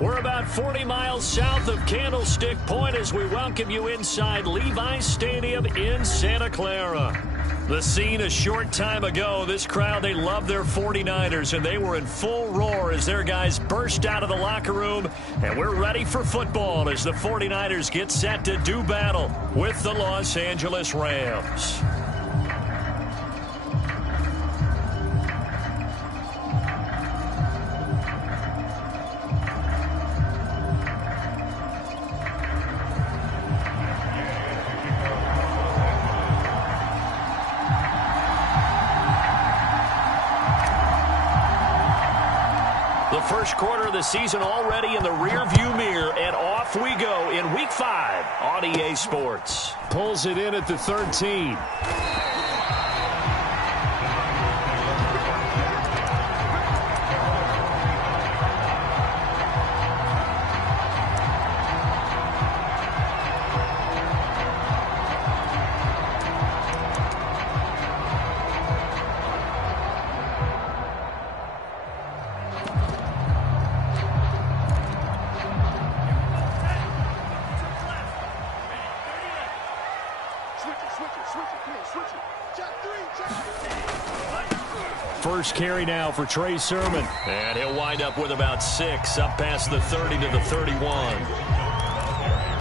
We're about 40 miles south of Candlestick Point as we welcome you inside Levi's Stadium in Santa Clara. The scene a short time ago, this crowd, they love their 49ers, and they were in full roar as their guys burst out of the locker room, and we're ready for football as the 49ers get set to do battle with the Los Angeles Rams. First quarter of the season already in the rearview mirror, and off we go in Week 5 on EA Sports. Pulls it in at the 13. First carry now for Trey Sermon. And he'll wind up with about 6, up past the 30 to the 31.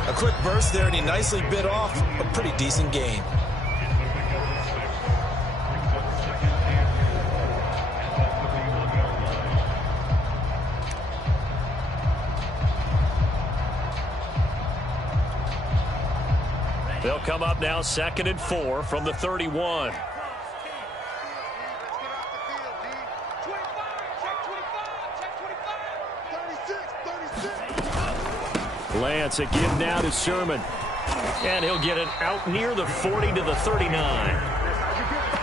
A quick burst there, and he nicely bit off a pretty decent gain. They'll come up now 2nd and 4 from the 31. Lance again now to Sermon. And he'll get it out near the 40 to the 39.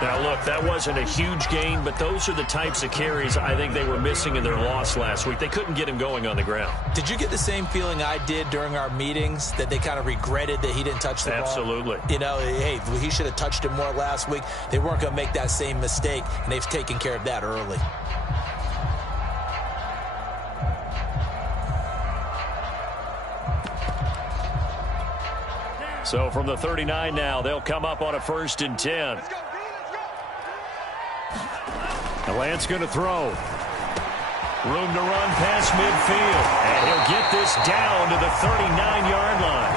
Now, look, that wasn't a huge gain, but those are the types of carries I think they were missing in their loss last week. They couldn't get him going on the ground. Did you get the same feeling I did during our meetings, that they kind of regretted that he didn't touch the ball? Absolutely. You know, hey, he should have touched it more last week. They weren't going to make that same mistake, and they've taken care of that early. So from the 39 now, they'll come up on a 1st and 10. Lance going to throw. Room to run past midfield. And he'll get this down to the 39-yard line.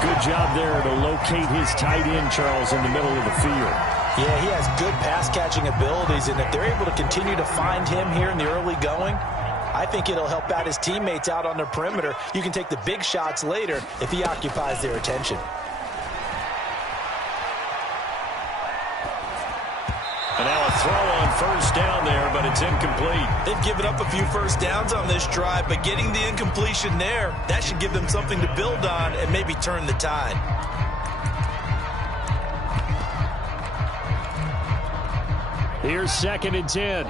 Good job there to locate his tight end, Charles, in the middle of the field. Yeah, he has good pass-catching abilities, and if they're able to continue to find him here in the early going, I think it'll help out his teammates out on the perimeter. You can take the big shots later if he occupies their attention. And now a throw on 1st down there, but it's incomplete. They've given up a few first downs on this drive, but getting the incompletion there, that should give them something to build on and maybe turn the tide. Here's 2nd and 10.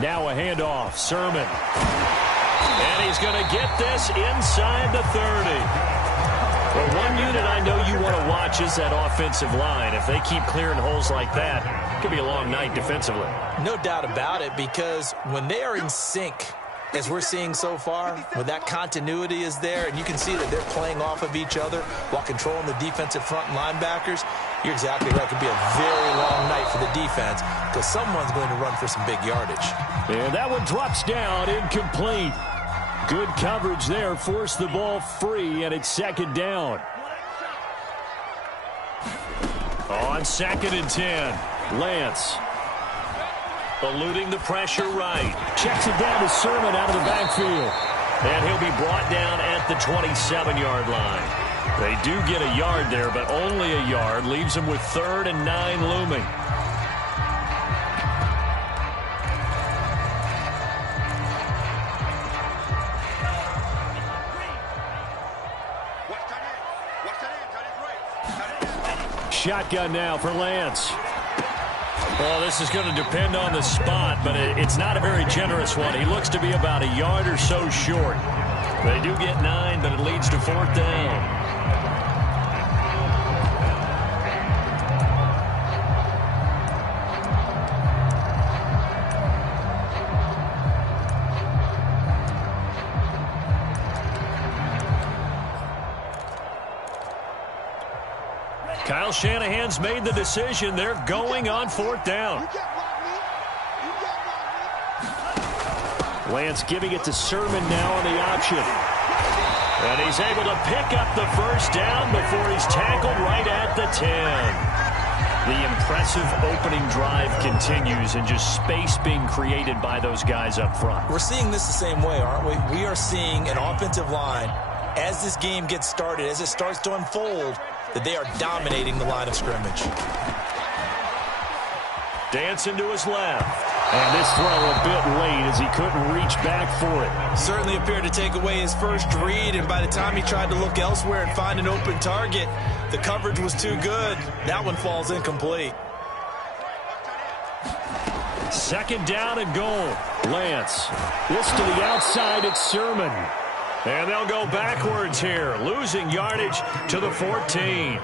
Now a handoff. Sermon. And he's going to get this inside the 30. Well, one unit I know you want to watch is that offensive line. If they keep clearing holes like that, it could be a long night defensively. No doubt about it, because when they are in sync, as we're seeing so far, when that continuity is there, and you can see that they're playing off of each other while controlling the defensive front linebackers, you're exactly right. It could be a very long night for the defense because someone's going to run for some big yardage. And that one drops down, incomplete. Good coverage there, forced the ball free, and it's 2nd down. On 2nd and 10, Lance. Eluding the pressure right. Checks it down to Sermon out of the backfield. And he'll be brought down at the 27-yard line. They do get a yard there, but only a yard. Leaves them with 3rd and 9 looming. Shotgun now for Lance. Well, this is going to depend on the spot, but it's not a very generous one. He looks to be about a yard or so short. They do get 9, but it leads to 4th down. Kyle Shanahan's made the decision. They're going on 4th down. Lance giving it to Sermon now on the option. And he's able to pick up the first down before he's tackled right at the 10. The impressive opening drive continues, and just space being created by those guys up front. We're seeing this the same way, aren't we? We are seeing an offensive line, as this game gets started, as it starts to unfold, that they are dominating the line of scrimmage. Dancing to his left. And this throw a bit late as he couldn't reach back for it. Certainly appeared to take away his first read, and by the time he tried to look elsewhere and find an open target, the coverage was too good. That one falls incomplete. 2nd down and goal. Lance. This to the outside, it's Sermon. And they'll go backwards here, losing yardage to the 14.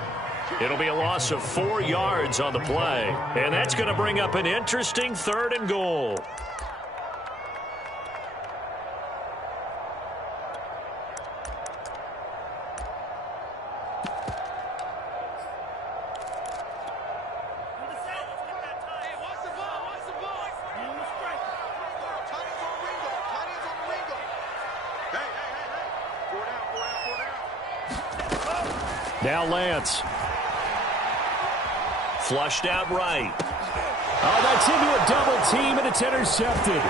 It'll be a loss of 4 yards on the play. And that's going to bring up an interesting 3rd and goal. Now Lance. Flushed out right. Oh, that's into a double team, and it's intercepted.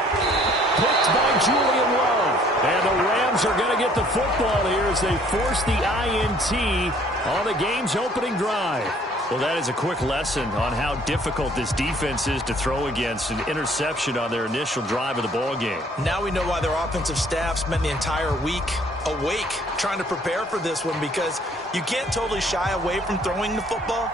Picked by Julian Love. And the Rams are going to get the football here as they force the INT on the game's opening drive. Well, that is a quick lesson on how difficult this defense is to throw against. An interception on their initial drive of the ball game. Now we know why their offensive staff spent the entire week awake trying to prepare for this one, because you can't totally shy away from throwing the football.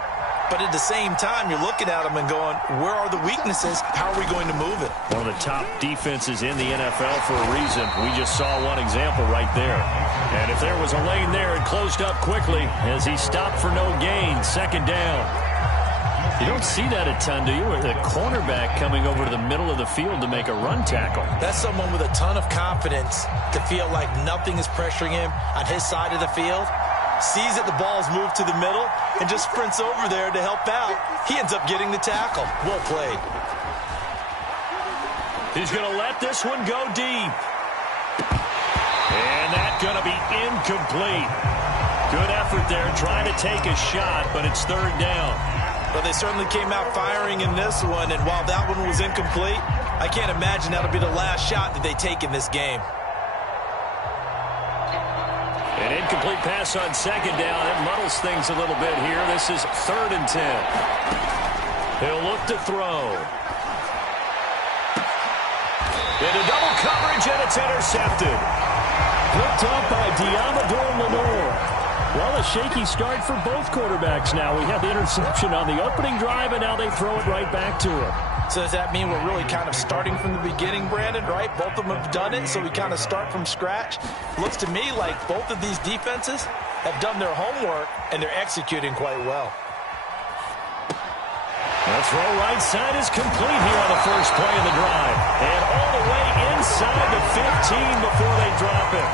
But at the same time, you're looking at them and going, where are the weaknesses? How are we going to move it? One of the top defenses in the NFL for a reason. We just saw one example right there. And if there was a lane there, it closed up quickly as he stopped for no gain. 2nd down. You don't see that a ton, do you? With a cornerback coming over to the middle of the field to make a run tackle. That's someone with a ton of confidence to feel like nothing is pressuring him on his side of the field. Sees that the ball's moved to the middle and just sprints over there to help out. He ends up getting the tackle. Well played. He's going to let this one go deep. And that's going to be incomplete. Good effort there trying to take a shot, but it's 3rd down. Well, they certainly came out firing in this one, and while that one was incomplete, I can't imagine that'll be the last shot that they take in this game. An incomplete pass on 2nd down. It muddles things a little bit here. This is 3rd and 10. He'll look to throw. Into double coverage, and it's intercepted. Picked up by Diamador Lenore. Well, a shaky start for both quarterbacks now. We had the interception on the opening drive, and now they throw it right back to him. So does that mean we're really kind of starting from the beginning, Brandon, right? Both of them have done it, so we kind of start from scratch. Looks to me like both of these defenses have done their homework, and they're executing quite well. The throw right side is complete here on the first play of the drive. And all the way inside the 15 before they drop it.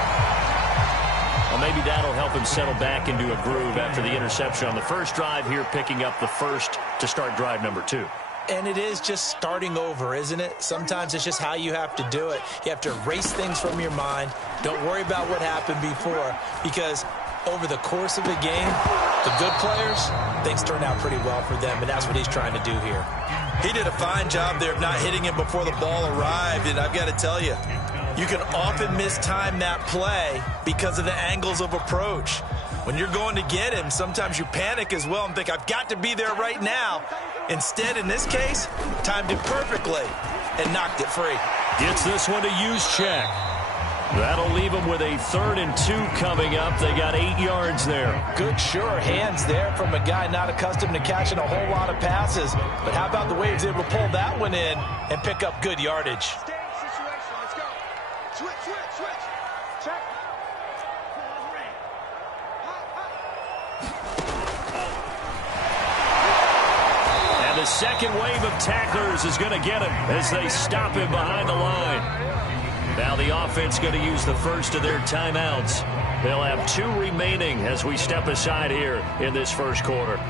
Well, maybe that'll help him settle back into a groove after the interception on the first drive here, picking up the first to start drive number 2. And it is just starting over, isn't it? Sometimes it's just how you have to do it. You have to erase things from your mind. Don't worry about what happened before, because over the course of a game, the good players, things turn out pretty well for them, and that's what he's trying to do here. He did a fine job there of not hitting him before the ball arrived, and I've got to tell you, you can often mistime that play because of the angles of approach. When you're going to get him, sometimes you panic as well and think, I've got to be there right now. Instead, in this case, timed it perfectly and knocked it free. Gets this one to use check. That'll leave them with a 3rd and 2 coming up. They got 8 yards there. Good, sure hands there from a guy not accustomed to catching a whole lot of passes. But how about the way he was able to pull that one in and pick up good yardage? The second wave of tacklers is going to get him as they stop him behind the line. Now the offense going to use the first of their timeouts. They'll have 2 remaining as we step aside here in this first quarter.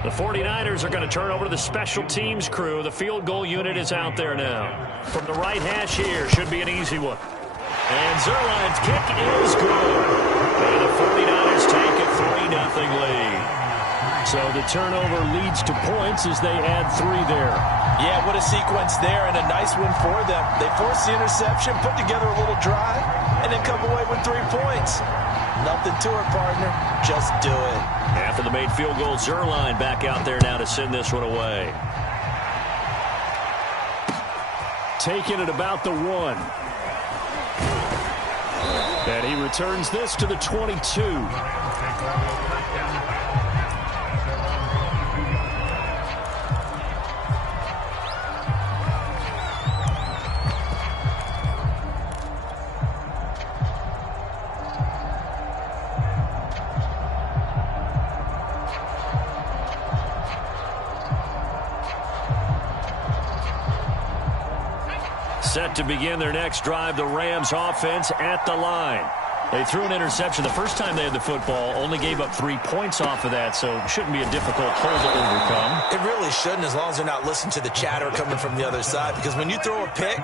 The 49ers are going to turn over to the special teams crew. The field goal unit is out there now. From the right hash here, should be an easy one. And Zerline's kick is good. And the 49ers take a 3-0 lead. So the turnover leads to points as they add 3 there. Yeah, what a sequence there, and a nice one for them. They forced the interception, put together a little drive, and then come away with 3 points. Nothing to it, partner. Just do it. After the made field goal, Zerline back out there now to send this one away. Taking it about the 1. And he returns this to the 22. Set to begin their next drive, the Rams offense at the line. They threw an interception the first time they had the football, only gave up 3 points off of that, so it shouldn't be a difficult hole to overcome. It really shouldn't, as long as they're not listening to the chatter coming from the other side, because when you throw a pick,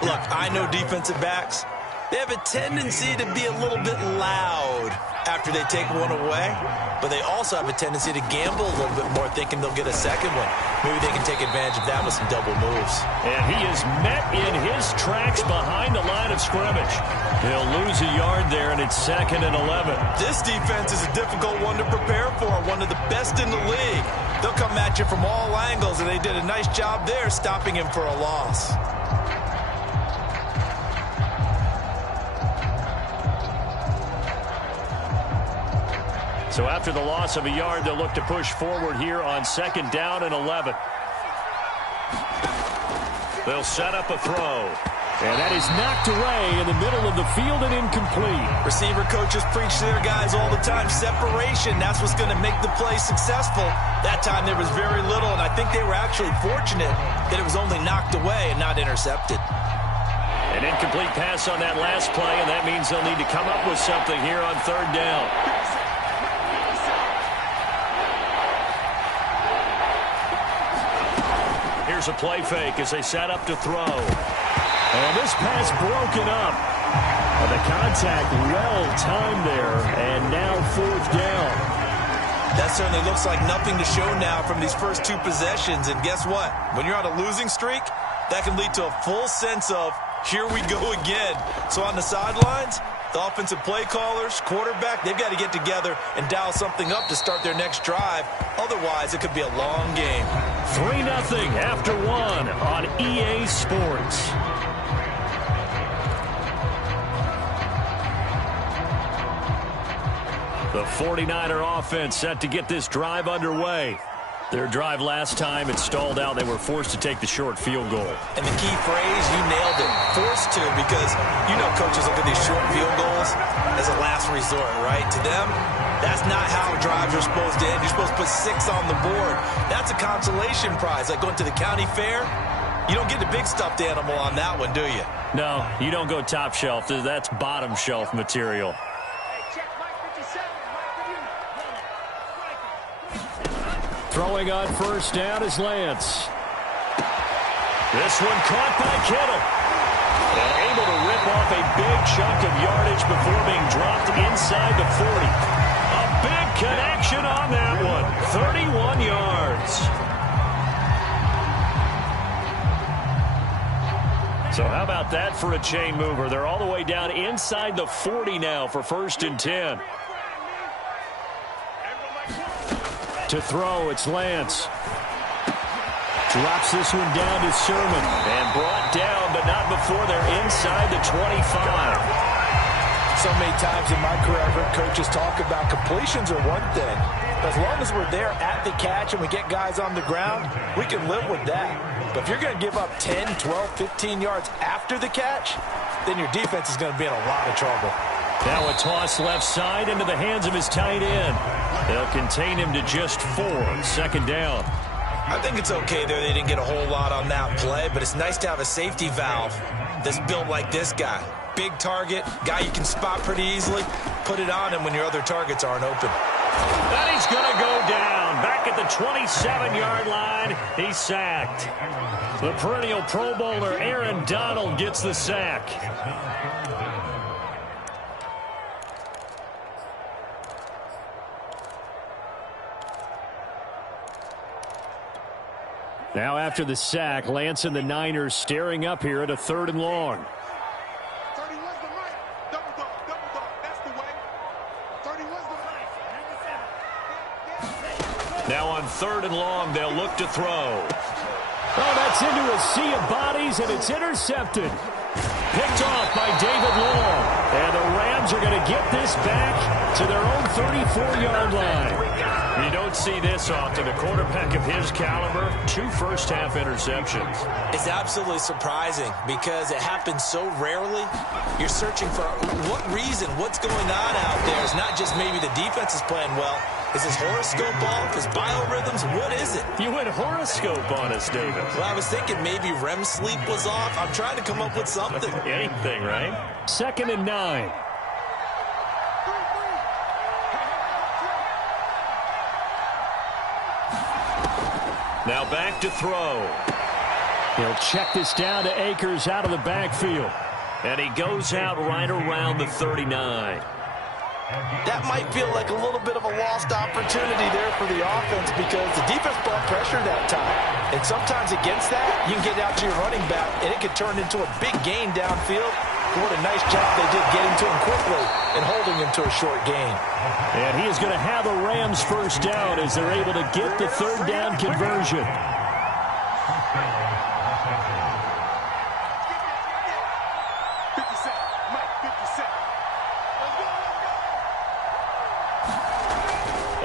look, I know defensive backs, they have a tendency to be a little bit loud after they take one away, but they also have a tendency to gamble a little bit more, thinking they'll get a second one. Maybe they can take advantage of that with some double moves. And he is met in his tracks behind the line of scrimmage. He'll lose a yard there, and it's 2nd and 11. This defense is a difficult one to prepare for, one of the best in the league. They'll come at you from all angles, and they did a nice job there stopping him for a loss. So after the loss of a yard, they'll look to push forward here on 2nd down and 11. They'll set up a throw. And that is knocked away in the middle of the field and incomplete. Receiver coaches preach to their guys all the time. Separation, that's what's going to make the play successful. That time there was very little, and I think they were actually fortunate that it was only knocked away and not intercepted. An incomplete pass on that last play, and that means they'll need to come up with something here on 3rd down. Here's a play fake as they set up to throw. And this pass broken up. And the contact well timed there, and now 4th down. That certainly looks like nothing to show now from these first 2 possessions. And guess what? When you're on a losing streak, that can lead to a full sense of, here we go again. So on the sidelines, the offensive play callers, quarterback, they've got to get together and dial something up to start their next drive. Otherwise, it could be a long game. 3-0 after 1 on EA Sports. The 49er offense set to get this drive underway. Their drive last time, it stalled out. They were forced to take the short field goal. And the key phrase, you nailed it, forced to, because you know coaches look at these short field goals as a last resort, right? To them, that's not how drives are supposed to end. You're supposed to put 6 on the board. That's a consolation prize, like going to the county fair. You don't get the big stuffed animal on that one, do you? No, you don't go top shelf. That's bottom shelf material. Throwing on 1st down is Lance. This one caught by Kittle. And able to rip off a big chunk of yardage before being dropped inside the 40. A big connection on that one. 31 yards. So how about that for a chain mover? They're all the way down inside the 40 now for 1st and 10. To throw, it's Lance. Drops this one down to Sermon. And brought down, but not before they're inside the 25. So many times in my career, I've heard coaches talk about completions are one thing. But as long as we're there at the catch and we get guys on the ground, we can live with that. But if you're going to give up 10, 12, 15 yards after the catch, then your defense is going to be in a lot of trouble. Now a toss left side into the hands of his tight end. They'll contain him to just 4. 2nd down. I think it's okay there. They didn't get a whole lot on that play, but it's nice to have a safety valve that's built like this guy. Big target, guy you can spot pretty easily. Put it on him when your other targets aren't open. And he's going to go down. Back at the 27-yard line, he's sacked. The perennial Pro Bowler Aaron Donald gets the sack. Now after the sack, Lance and the Niners staring up here at a 3rd and long. Now on 3rd and long, they'll look to throw. Oh, that's into a sea of bodies, and it's intercepted. Picked off by David Long. And the Rams are going to get this back to their own 34-yard line. You don't see this often. A quarterback of his caliber, 2 first-half interceptions. It's absolutely surprising because it happens so rarely. You're searching for what reason, what's going on out there. It's not just maybe the defense is playing well. Is his horoscope off? His biorhythms? What is it? You went horoscope on us, David. Well, I was thinking maybe REM sleep was off. I'm trying to come up with something. Anything, right? 2nd and 9. Now back to throw. He'll check this down to Akers out of the backfield. And he goes out right around the 39. That might feel like a little bit of a lost opportunity there for the offense because the defense brought pressure that time. And sometimes against that, you can get out to your running back, and it could turn into a big gain downfield. What a nice job they did getting to him quickly and holding him to a short gain. And he is going to have the Rams first down as they're able to get the 3rd down conversion.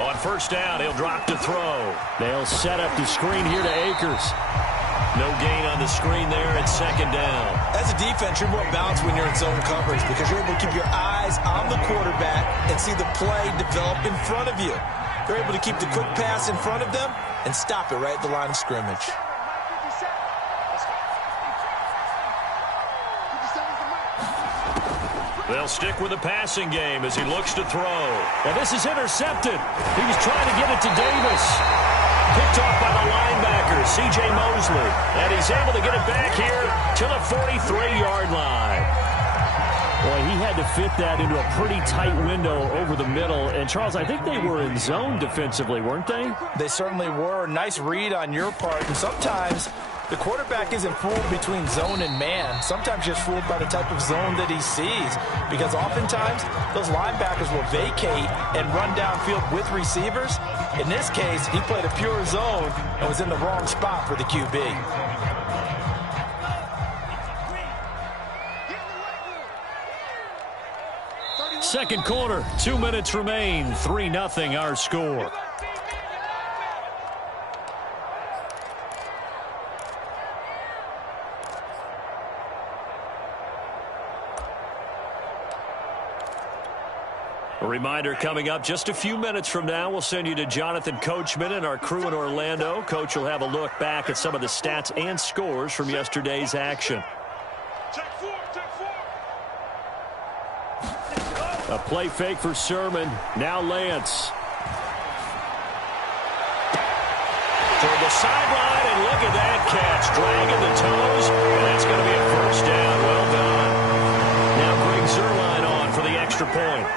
On 1st down, he'll drop to throw. They'll set up the screen here to Akers. No gain on the screen there at 2nd down. As a defense, you're more balanced when you're in zone coverage because you're able to keep your eyes on the quarterback and see the play develop in front of you. They're able to keep the quick pass in front of them and stop it right at the line of scrimmage. They'll stick with the passing game as he looks to throw. And this is intercepted. He was trying to get it to Davis. Picked off by the linebacker, C.J. Mosley. And he's able to get it back here to the 43-yard line. Boy, he had to fit that into a pretty tight window over the middle. And, Charles, I think they were in zone defensively, weren't they? They certainly were. Nice read on your part. And sometimes the quarterback isn't fooled between zone and man. Sometimes just fooled by the type of zone that he sees. Because oftentimes, those linebackers will vacate and run downfield with receivers. In this case, he played a pure zone and was in the wrong spot for the QB. Second quarter, 2 minutes remain. 3-0 our score. A reminder coming up just a few minutes from now, we'll send you to Jonathan Coachman and our crew in Orlando. Coach will have a look back at some of the stats and scores from yesterday's action. A play fake for Sermon. Now Lance. Toward the sideline, and look at that catch. Dragging the toes, and that's going to be a first down. Well done. Now Greg Zuerlein on for the extra point.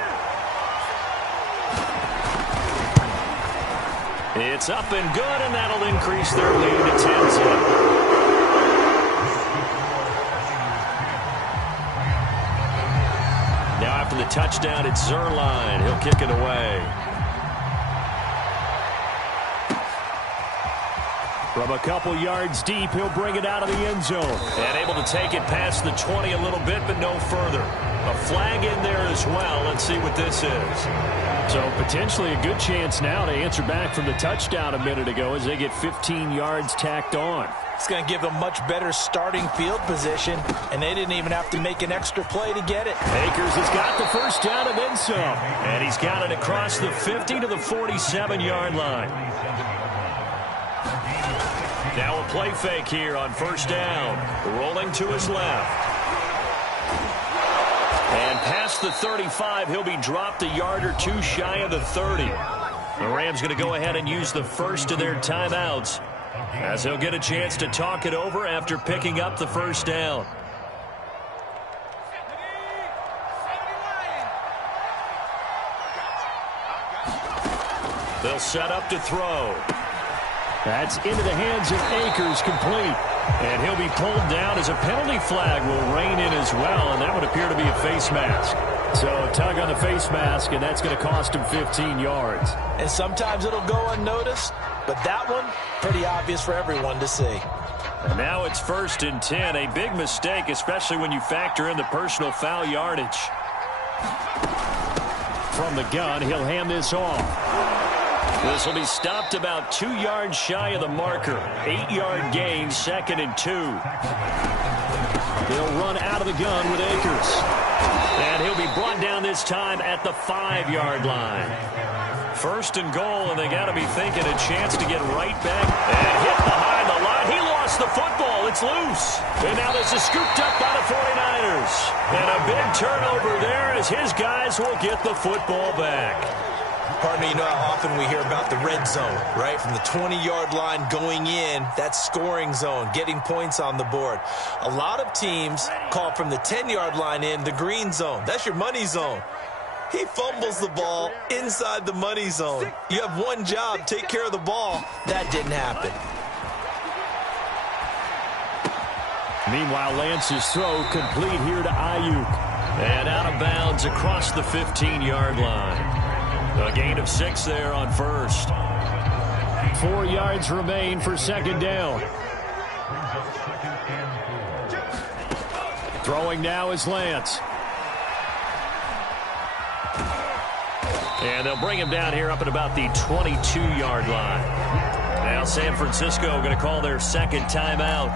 It's up and good, and that'll increase their lead to 10-0. Now after the touchdown, it's Zuerlein. He'll kick it away. From a couple yards deep, he'll bring it out of the end zone. And able to take it past the 20 a little bit, but no further. A flag in there as well. Let's see what this is. So potentially a good chance now to answer back from the touchdown a minute ago as they get 15 yards tacked on. It's going to give them much better starting field position, and they didn't even have to make an extra play to get it. Akers has got the first down and then some. And he's got it across the 50 to the 47-yard line. Now a play fake here on first down. Rolling to his left. And past the 35, he'll be dropped a yard or two shy of the 30. The Rams going to go ahead and use the first of their timeouts, as he'll get a chance to talk it over after picking up the first down. They'll set up to throw. That's into the hands of Akers, complete. And he'll be pulled down as a penalty flag will rein in as well, and that would appear to be a face mask. So a tug on the face mask, and that's going to cost him 15 yards. And sometimes it'll go unnoticed, but that one, pretty obvious for everyone to see. And now it's 1st and 10, a big mistake, especially when you factor in the personal foul yardage. From the gun, he'll hand this off. This will be stopped about 2 yards shy of the marker. 8-yard gain, 2nd and 2. They'll run out of the gun with Akers. And he'll be brought down this time at the 5-yard line. 1st and goal, and they got to be thinking a chance to get right back. And hit behind the line. He lost the football. It's loose. And now this is scooped up by the 49ers. And a big turnover there as his guys will get the football back. Pardon me, you know how often we hear about the red zone, right? From the 20-yard line going in, that's scoring zone, getting points on the board. A lot of teams call from the 10-yard line in the green zone. That's your money zone. He fumbles the ball inside the money zone. You have one job, take care of the ball. That didn't happen. Meanwhile, Lance's throw complete here to Ayuk. And out of bounds across the 15-yard line. A gain of 6 there on 1st. 4 yards remain for 2nd down. Throwing now is Lance. And they'll bring him down here up at about the 22-yard line. Now San Francisco going to call their 2nd timeout,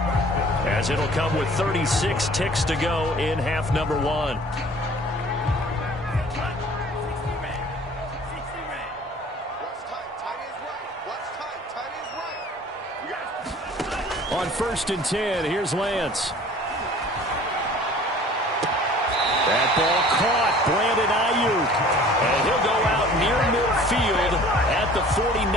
as it'll come with 36 ticks to go in half number 1. On 1st and 10, here's Lance. That ball caught, Brandon Ayuk. And he'll go out near midfield at the 49.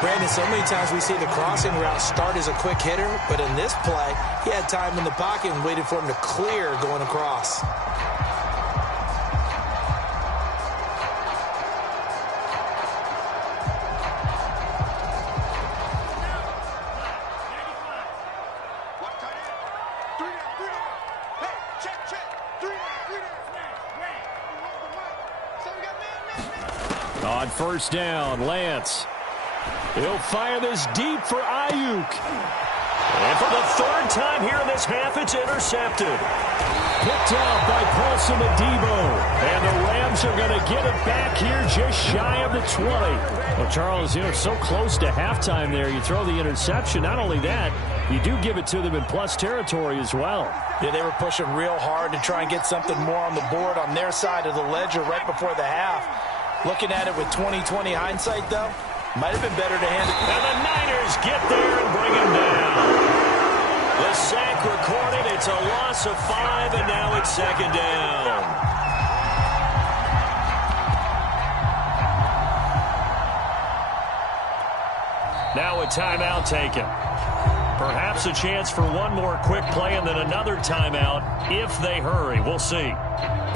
Brandon, so many times we see the crossing route start as a quick hitter, but in this play, he had time in the pocket and waited for him to clear going across. On 1st down, Lance. He'll fire this deep for Ayuk. And for the 3rd time here in this half, it's intercepted. Picked out by Paulson Adebo. And the Rams are going to get it back here just shy of the 20. Well, Charles, you know, so close to halftime there. You throw the interception. Not only that, you do give it to them in plus territory as well. Yeah, they were pushing real hard to try and get something more on the board on their side of the ledger right before the half. Looking at it with 20/20 hindsight, though, might have been better to hand it. And the Niners get there and bring him down. The sack recorded. It's a loss of 5, and now it's 2nd down. Now a timeout taken. Perhaps a chance for one more quick play and then another timeout if they hurry. We'll see.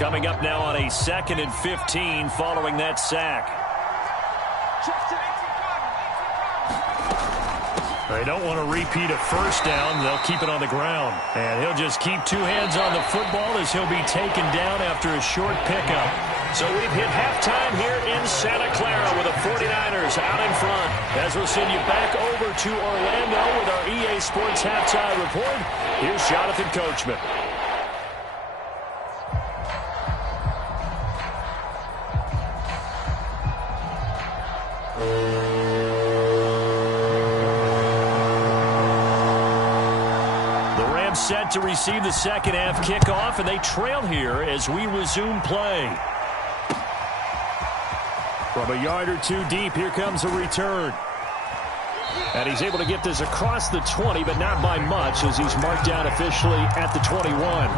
Coming up now on a 2nd and 15 following that sack. They don't want to repeat a 1st down. They'll keep it on the ground. And he'll just keep 2 hands on the football as he'll be taken down after a short pickup. So we've hit halftime here in Santa Clara with the 49ers out in front. As we'll send you back over to Orlando with our EA Sports Halftime Report, here's Jonathan Coachman. Set to receive the 2nd half kickoff, and they trail here as we resume play. From a yard or 2 deep, here comes a return. And he's able to get this across the 20, but not by much, as he's marked down officially at the 21.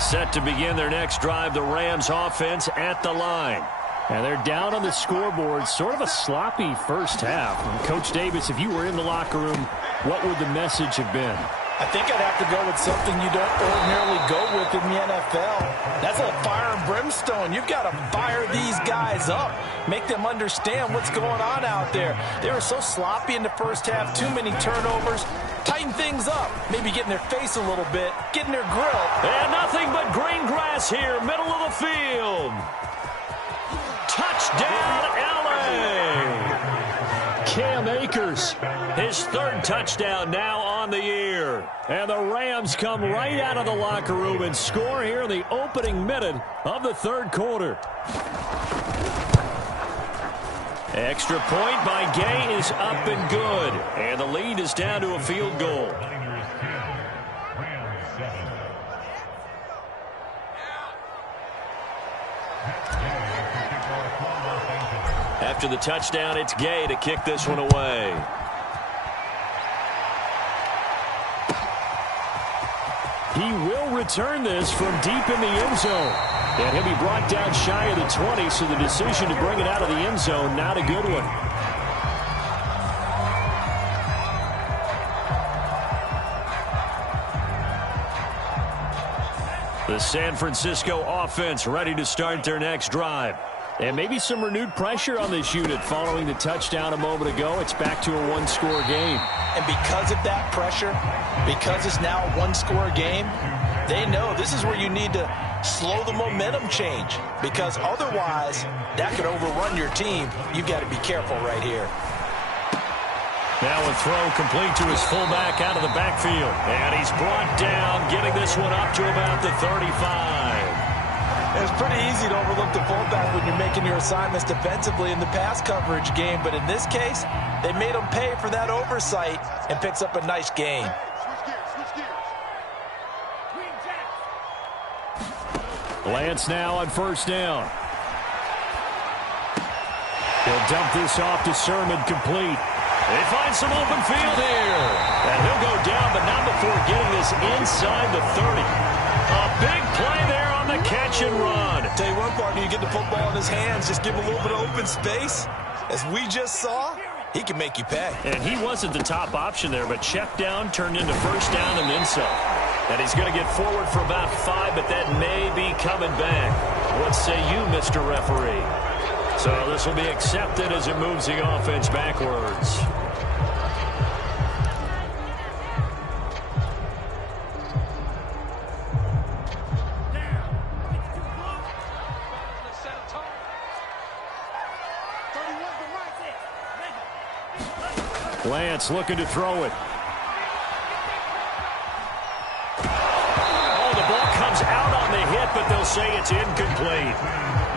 Set to begin their next drive, the Rams offense at the line. And they're down on the scoreboard, sort of a sloppy first half. And Coach Davis, if you were in the locker room, what would the message have been? I think I'd have to go with something you don't ordinarily go with in the NFL. That's a fire and brimstone. You've got to fire these guys up, make them understand what's going on out there. They were so sloppy in the first half, too many turnovers. Tighten things up, maybe get in their face a little bit, get in their grill. And nothing but green grass here, middle of the field. Touchdown, LA! Cam Akers, his third touchdown now on the year. And the Rams come right out of the locker room and score here in the opening minute of the third quarter. Extra point by Gay is up and good. And the lead is down to a field goal. After the touchdown, it's Gay to kick this one away. He will return this from deep in the end zone. And he'll be brought down shy of the 20, so the decision to bring it out of the end zone, not a good one. The San Francisco offense ready to start their next drive. And maybe some renewed pressure on this unit following the touchdown a moment ago. It's back to a one-score game. And because of that pressure, because it's now a one-score game, they know this is where you need to slow the momentum change, because otherwise that could overrun your team. You've got to be careful right here. Now a throw complete to his fullback out of the backfield. And he's brought down, getting this one up to about the 35. It's pretty easy to overlook the fullback when you're making your assignments defensively in the pass coverage game, but in this case, they made him pay for that oversight and picks up a nice gain. Lance now on first down. He'll dump this off to Sermon, complete. They find some open field here. And he'll go down, but not before getting this inside the 30. A big play there on the catch and run. Tell you one partner, you get the football in his hands, just give him a little bit of open space. As we just saw, he can make you pay. And he wasn't the top option there, but check down turned into first down and then some. And he's going to get forward for about 5, but that may be coming back. What say you, Mr. Referee? So this will be accepted as it moves the offense backwards. Lance looking to throw it. Oh, the ball comes out on the hit, but they'll say it's incomplete.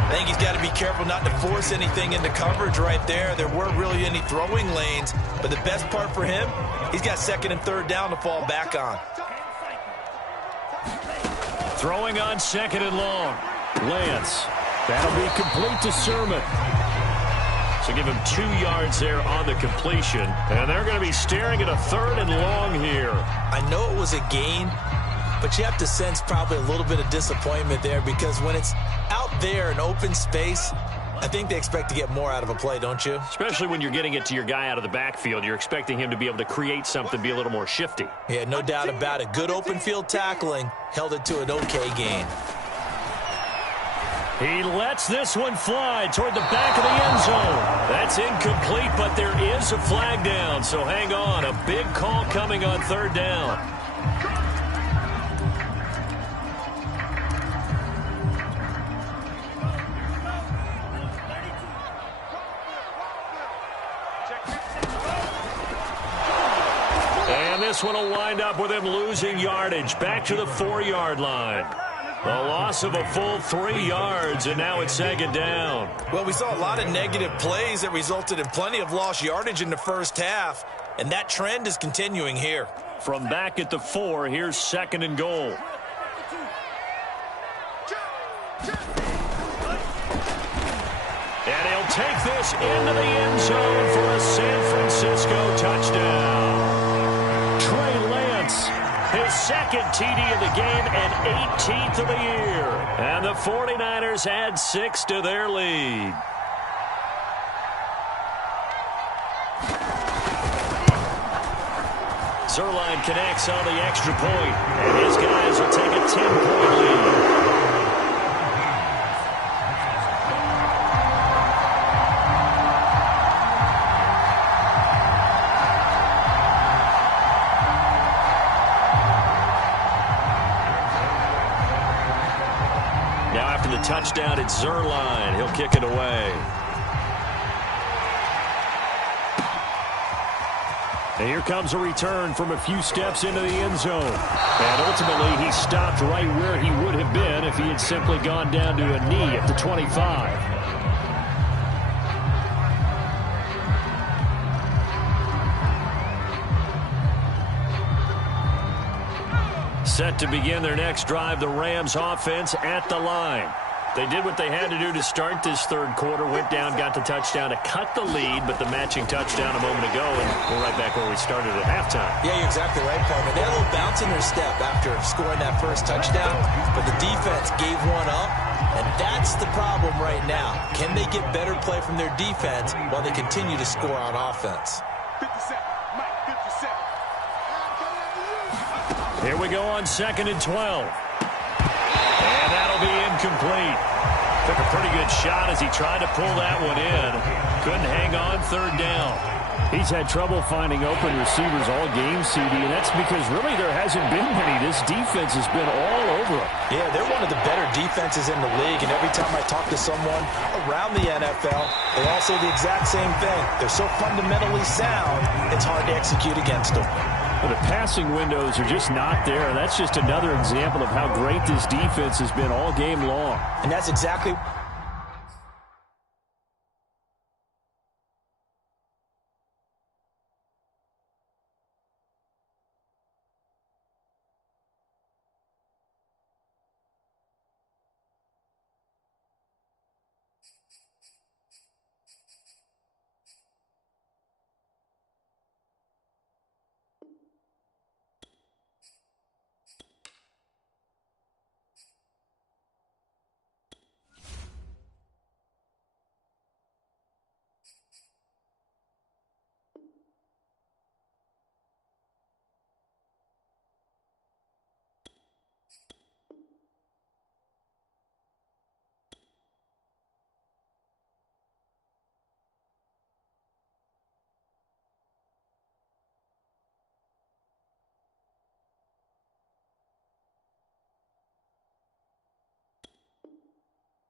I think he's got to be careful not to force anything into coverage right there. There weren't really any throwing lanes, but the best part for him, he's got second and third down to fall back on. Throwing on second and long. Lance. That'll be complete to Sermon. So give him 2 yards there on the completion. And they're going to be staring at a third and long here. I know it was a gain, but you have to sense probably a little bit of disappointment there, because when it's out there in open space, I think they expect to get more out of a play, don't you? Especially when you're getting it to your guy out of the backfield. You're expecting him to be able to create something, be a little more shifty. Yeah, no doubt about it. Good open field tackling held it to an okay gain. He lets this one fly toward the back of the end zone. That's incomplete, but there is a flag down, so hang on. A big call coming on third down. And this one will wind up with him losing yardage back to the 4-yard line. The loss of a full 3 yards, and now it's second down. Well, we saw a lot of negative plays that resulted in plenty of lost yardage in the first half, and that trend is continuing here. From back at the 4, here's second and goal. And he'll take this into the end zone for a San Francisco touchdown. Trey Lance, his second TD of the game and 18th of the year. And the 49ers add 6 to their lead. Zuerlein connects on the extra point, and his guys will take a 10-point lead. Now after the touchdown, it's Zuerlein. He'll kick it away. And here comes a return from a few steps into the end zone. And ultimately, he stopped right where he would have been if he had simply gone down to a knee at the 25. Set to begin their next drive, the Rams offense at the line. They did what they had to do to start this third quarter, went down, got the touchdown to cut the lead, but the matching touchdown a moment ago, and we're right back where we started at halftime. Yeah, you're exactly right, partner. They had a little bounce in their step after scoring that first touchdown, but the defense gave one up, and that's the problem right now. Can they get better play from their defense while they continue to score on offense? 57, Mike, 57. Here we go on 2nd and 12. And that'll be incomplete. Took a pretty good shot as he tried to pull that one in. Couldn't hang on 3rd down. He's had trouble finding open receivers all game, CD, and that's because really there hasn't been many. This defense has been all over him. Yeah, they're one of the better defenses in the league, and every time I talk to someone around the NFL, they all say the exact same thing. They're so fundamentally sound, it's hard to execute against them. But the passing windows are just not there. That's just another example of how great this defense has been all game long. And that's exactly...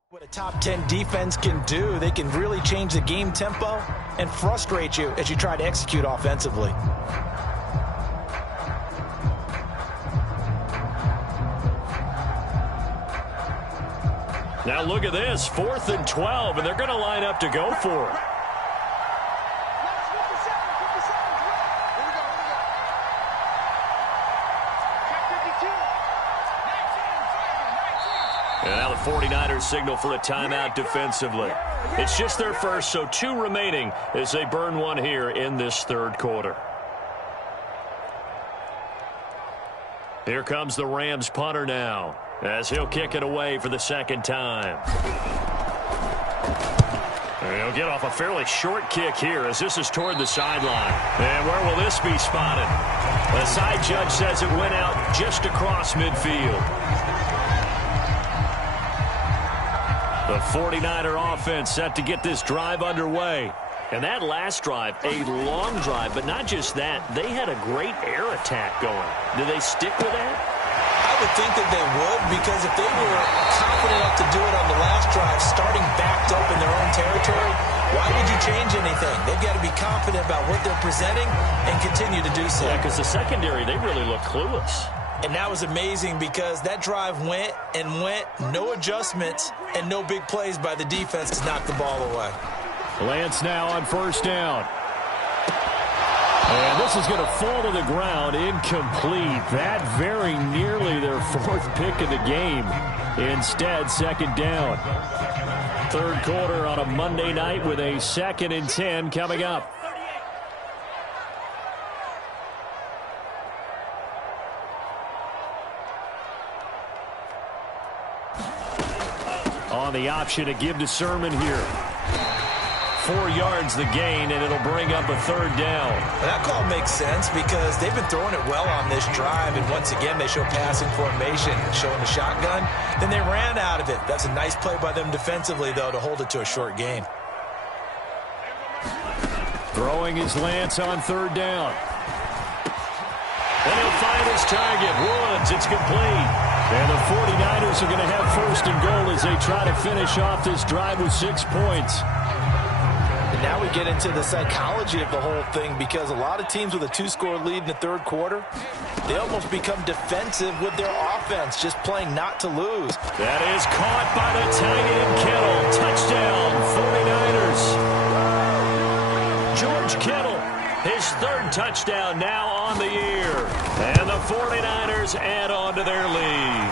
What a top 10 defense can do, they can really change the game tempo and frustrate you as you try to execute offensively. Now look at this, 4th and 12, and they're going to line up to go for it. And now the 49ers signal for a timeout defensively. It's just their first, so 2 remaining as they burn one here in this third quarter. Here comes the Rams punter now, as he'll kick it away for the 2nd time. And he'll get off a fairly short kick here as this is toward the sideline. And where will this be spotted? The side judge says it went out just across midfield. The 49er offense set to get this drive underway. And that last drive, a long drive, but not just that. They had a great air attack going. Do they stick with that? I would think that they would, because if they were confident enough to do it on the last drive, starting backed up in their own territory, why would you change anything? They've got to be confident about what they're presenting and continue to do so. Yeah, because the secondary, they really look clueless. And that was amazing because that drive went and went, no adjustments and no big plays by the defense to knock the ball away. Lance now on 1st down. And this is going to fall to the ground, incomplete. That very nearly their 4th pick of the game. Instead, 2nd down. Third quarter on a Monday night with a 2nd and 10 coming up. on the option to give to Sermon here. 4 yards the gain, and it'll bring up a third down. Well, that call makes sense because they've been throwing it well on this drive, and once again they show passing formation, showing the shotgun. Then they ran out of it. That's a nice play by them defensively, though, to hold it to a short gain. Throwing his Lance on third down. And he'll find his target. Woods, it's complete. And the 49ers are going to have first and goal as they try to finish off this drive with 6 points. And now we get into the psychology of the whole thing because a lot of teams with a 2-score lead in the third quarter, they almost become defensive with their offense, just playing not to lose. That is caught by the tight end Kittle. Touchdown, 49ers. George Kittle, his third touchdown now on the year. And the 49ers add on to their lead.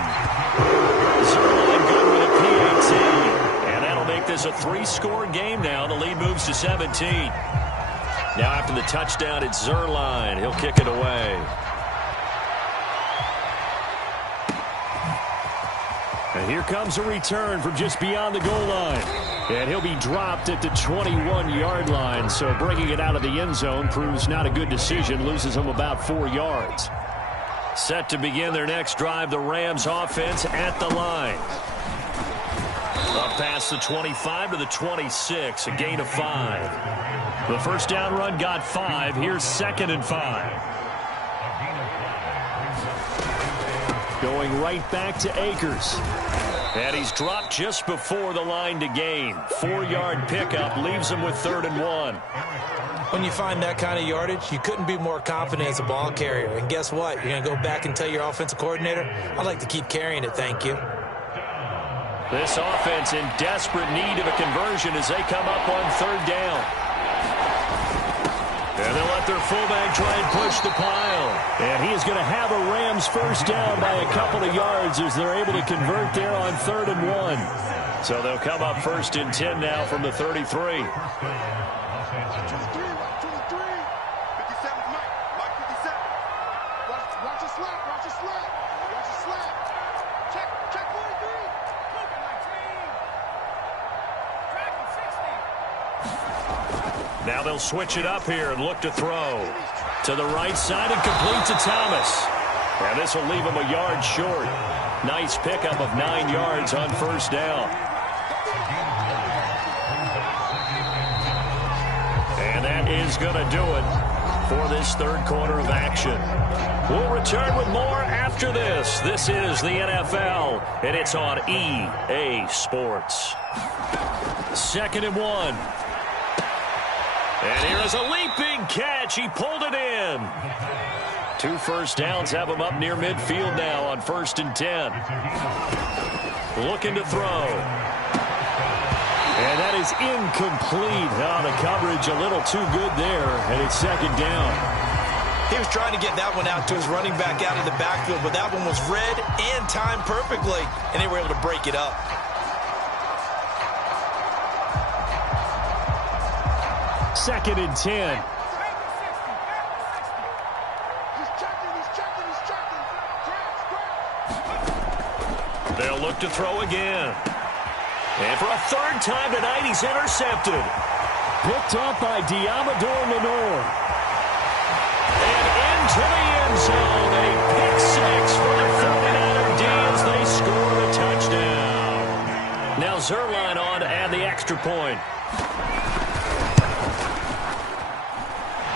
Zerline good with a PAT. And that'll make this a 3-score game now. The lead moves to 17. Now after the touchdown, it's Zerline. He'll kick it away. And here comes a return from just beyond the goal line. And he'll be dropped at the 21-yard line. So bringing it out of the end zone proves not a good decision. Loses him about 4 yards. Set to begin their next drive, the Rams offense at the line. Up past the 25 to the 26, a gain of 5. The first down run got 5. Here's 2nd and 5. Going right back to Akers. And he's dropped just before the line to gain. 4-yard pickup leaves him with 3rd and 1. When you find that kind of yardage, you couldn't be more confident as a ball carrier. And guess what? You're going to go back and tell your offensive coordinator, I'd like to keep carrying it, thank you. This offense in desperate need of a conversion as they come up on 3rd down. And they'll let their fullback try and push the pile. And he is going to have a Rams first down by a couple of yards as they're able to convert there on 3rd and 1. So they'll come up 1st and 10 now from the 33. Now they'll switch it up here and look to throw. To the right side and complete to Thomas. And this will leave him a yard short. Nice pickup of 9 yards on first down. And that is going to do it for this third quarter of action. We'll return with more after this. This is the NFL, and it's on EA Sports. 2nd and 1. And here is a leaping catch. He pulled it in. 2 first downs have him up near midfield now on 1st and 10. Looking to throw. And that is incomplete. Oh, the coverage a little too good there, and it's 2nd down. He was trying to get that one out to his running back out of the backfield, but that one was read and timed perfectly, and they were able to break it up. Second and 10. They'll look to throw again. And for a 3rd time tonight, he's intercepted. Picked up by Diamador Lenore. And into the end zone. A pick 6 for the 49er D as they score a touchdown. Now Zerline on to add the extra point.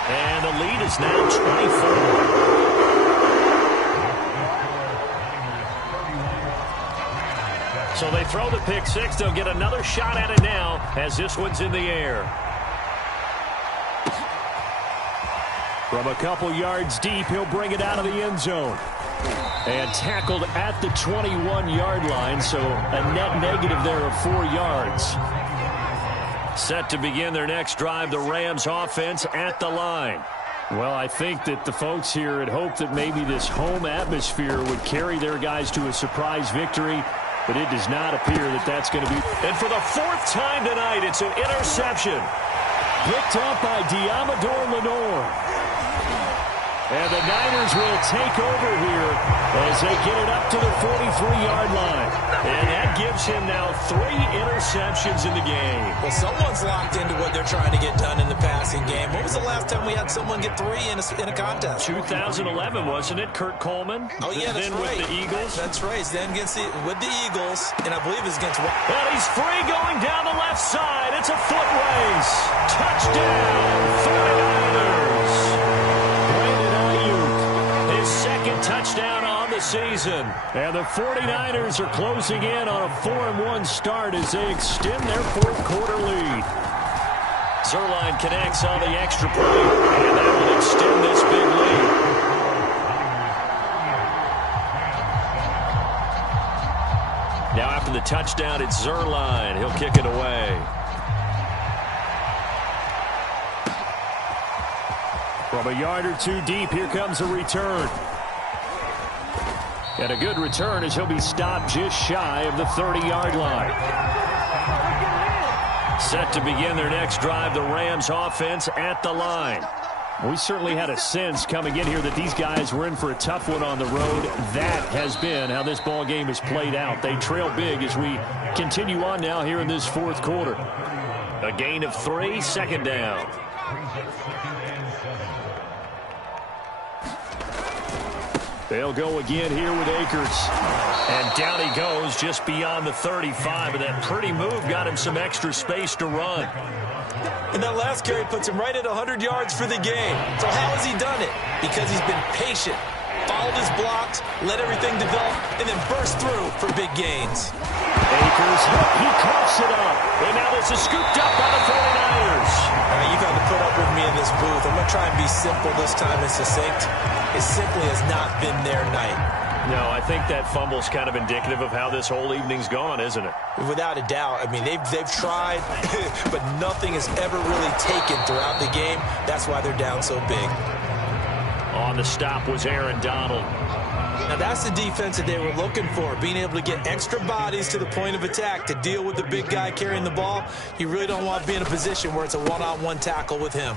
And the lead is now 24. So they throw the pick 6. They'll get another shot at it now as this one's in the air. From a couple yards deep, he'll bring it out of the end zone. And tackled at the 21-yard line, so a net negative there of 4 yards. Set to begin their next drive, the Rams offense at the line. Well, I think that the folks here had hoped that maybe this home atmosphere would carry their guys to a surprise victory, but it does not appear that that's going to be. And for the 4th time tonight, it's an interception. Picked up by Diamador Lenore. And the Niners will take over here as they get it up to the 43-yard line. And that gives him now 3 interceptions in the game. Well, someone's locked into what they're trying to get done in the passing game. When was the last time we had someone get 3 in a contest? 2011, wasn't it? Kurt Coleman? Oh, yeah, that's then right. With the Eagles? That's right. Then with the Eagles, and I believe it's against... And he's free going down the left side. It's a foot race. Touchdown, 49ers. Second touchdown on the season. And the 49ers are closing in on a 4-1 start as they extend their fourth-quarter lead. Zerline connects on the extra point, and that will extend this big lead. Now after the touchdown, it's Zerline. He'll kick it away. From a yard or 2 deep, here comes a return. And a good return as he'll be stopped just shy of the 30-yard line. Set to begin their next drive, the Rams offense at the line. We certainly had a sense coming in here that these guys were in for a tough one on the road. That has been how this ball game has played out. They trail big as we continue on now here in this fourth quarter. A gain of 3, second down. They'll go again here with Akers. And down he goes just beyond the 35. And that pretty move got him some extra space to run. And that last carry puts him right at 100 yards for the game. So how has he done it? Because he's been patient, followed his blocks, let everything develop, and then burst through for big gains. Akers, he coughs it up. And now this is scooped up by the 49ers. You've got to put up with me in this booth. I'm going to try and be simple this time and succinct. It simply has not been their night. No, I think that fumble's kind of indicative of how this whole evening's gone, isn't it? Without a doubt. I mean, they've tried, but nothing has ever really taken throughout the game. That's why they're down so big. On the stop was Aaron Donald. Now, that's the defense that they were looking for, being able to get extra bodies to the point of attack to deal with the big guy carrying the ball. You really don't want to be in a position where it's a one-on-one tackle with him.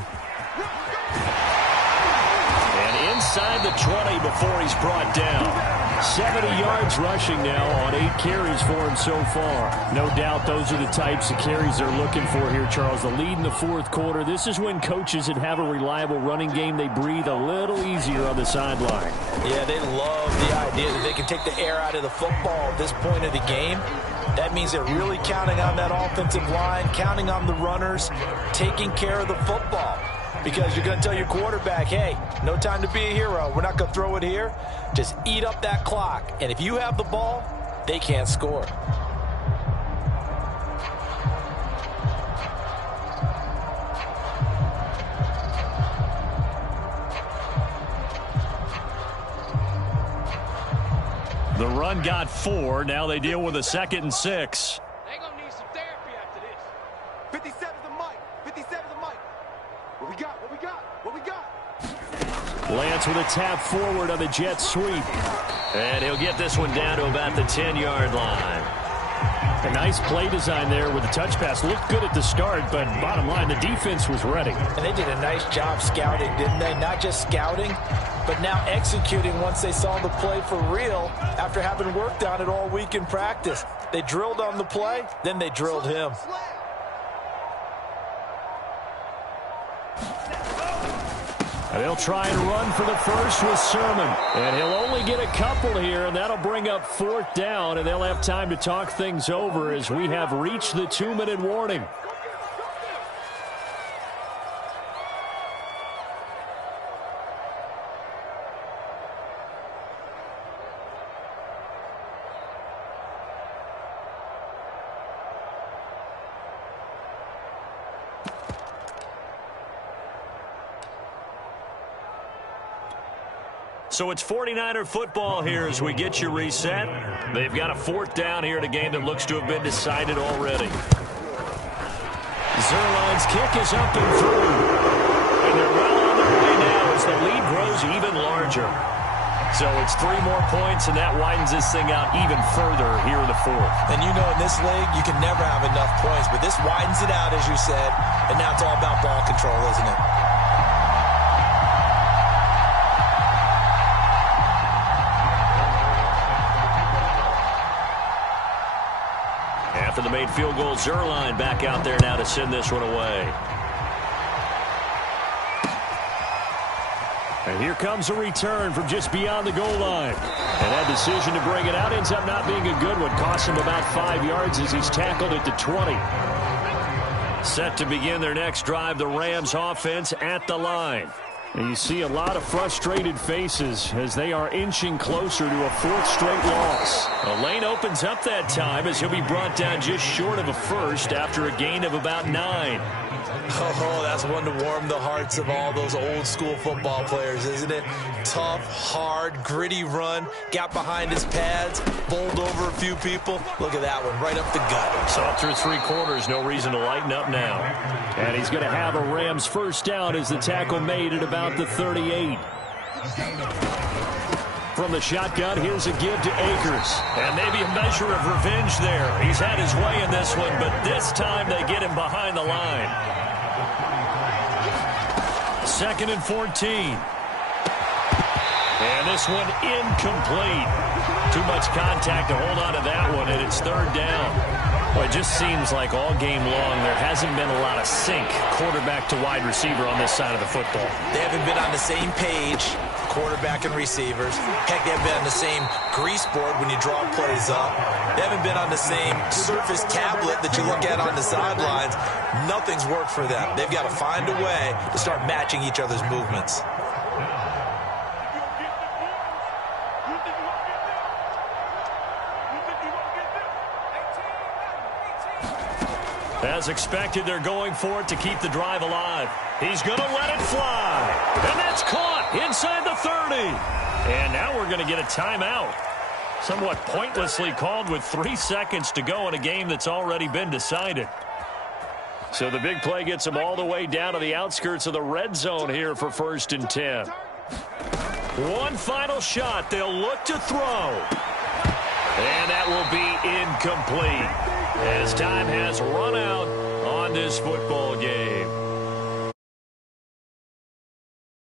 And inside the 20 before he's brought down. 70 yards rushing now on 8 carries for him so far. No doubt those are the types of carries they're looking for here, Charles. The lead in the fourth quarter. This is when coaches that have a reliable running game, they breathe a little easier on the sideline. Yeah, they love the idea that they can take the air out of the football at this point of the game. That means they're really counting on that offensive line, counting on the runners, taking care of the football. Because you're going to tell your quarterback, hey, no time to be a hero. We're not going to throw it here. Just eat up that clock. And if you have the ball, they can't score. The run got 4. Now they deal with a 2nd and 6. They're going to need some therapy after this. 57 the mic. 57 the mic. What we got? What we got? What we got? Lance with a tap forward on the jet sweep. And he'll get this one down to about the 10-yard line. A nice play design there with the touch pass. Looked good at the start, but bottom line, the defense was ready. And they did a nice job scouting, didn't they? Not just scouting, but now executing once they saw the play for real after having worked on it all week in practice. They drilled on the play, then they drilled him. And they'll try and run for the first with Sermon. And he'll only get a couple here, and that'll bring up 4th down, and they'll have time to talk things over as we have reached the 2-minute warning. So it's 49er football here as we get you reset. They've got a 4th down here in a game that looks to have been decided already. Zerline's kick is up and through. And they're well on their way now as the lead grows even larger. So it's 3 more points, and that widens this thing out even further here in the 4th. And you know in this league, you can never have enough points, but this widens it out, as you said, and now it's all about ball control, isn't it? from the made field goal. Zerline back out there now to send this one away. And here comes a return from just beyond the goal line. And that decision to bring it out ends up not being a good one. Costs him about 5 yards as he's tackled at the 20. Set to begin their next drive, the Rams offense at the line. And you see a lot of frustrated faces as they are inching closer to a fourth straight loss. A lane opens up that time as he'll be brought down just short of a first after a gain of about 9. Oh, that's one to warm the hearts of all those old school football players, isn't it? Tough, hard, gritty run. Got behind his pads, bowled over a few people. Look at that one, right up the gut. So through 3 quarters, no reason to lighten up now. And he's going to have a Rams first down as the tackle made at about the 38. From the shotgun, here's a give to Akers. And maybe a measure of revenge there. He's had his way in this one, but this time they get him behind the line. 2nd and 14. And this one incomplete. Too much contact to hold on to that one, and it's 3rd down. Well, it just seems like all game long there hasn't been a lot of sync quarterback to wide receiver on this side of the football. They haven't been on the same page, quarterback and receivers. Heck, they haven't been on the same grease board when you draw plays up. They haven't been on the same Surface tablet that you look at on the sidelines. Nothing's worked for them. They've got to find a way to start matching each other's movements. As expected, they're going for it to keep the drive alive. He's going to let it fly. And that's caught inside the 30. And now we're going to get a timeout. Somewhat pointlessly called with 3 seconds to go in a game that's already been decided. So the big play gets them all the way down to the outskirts of the red zone here for 1st and 10. One final shot. They'll look to throw. And that will be incomplete as time has run out on this football game.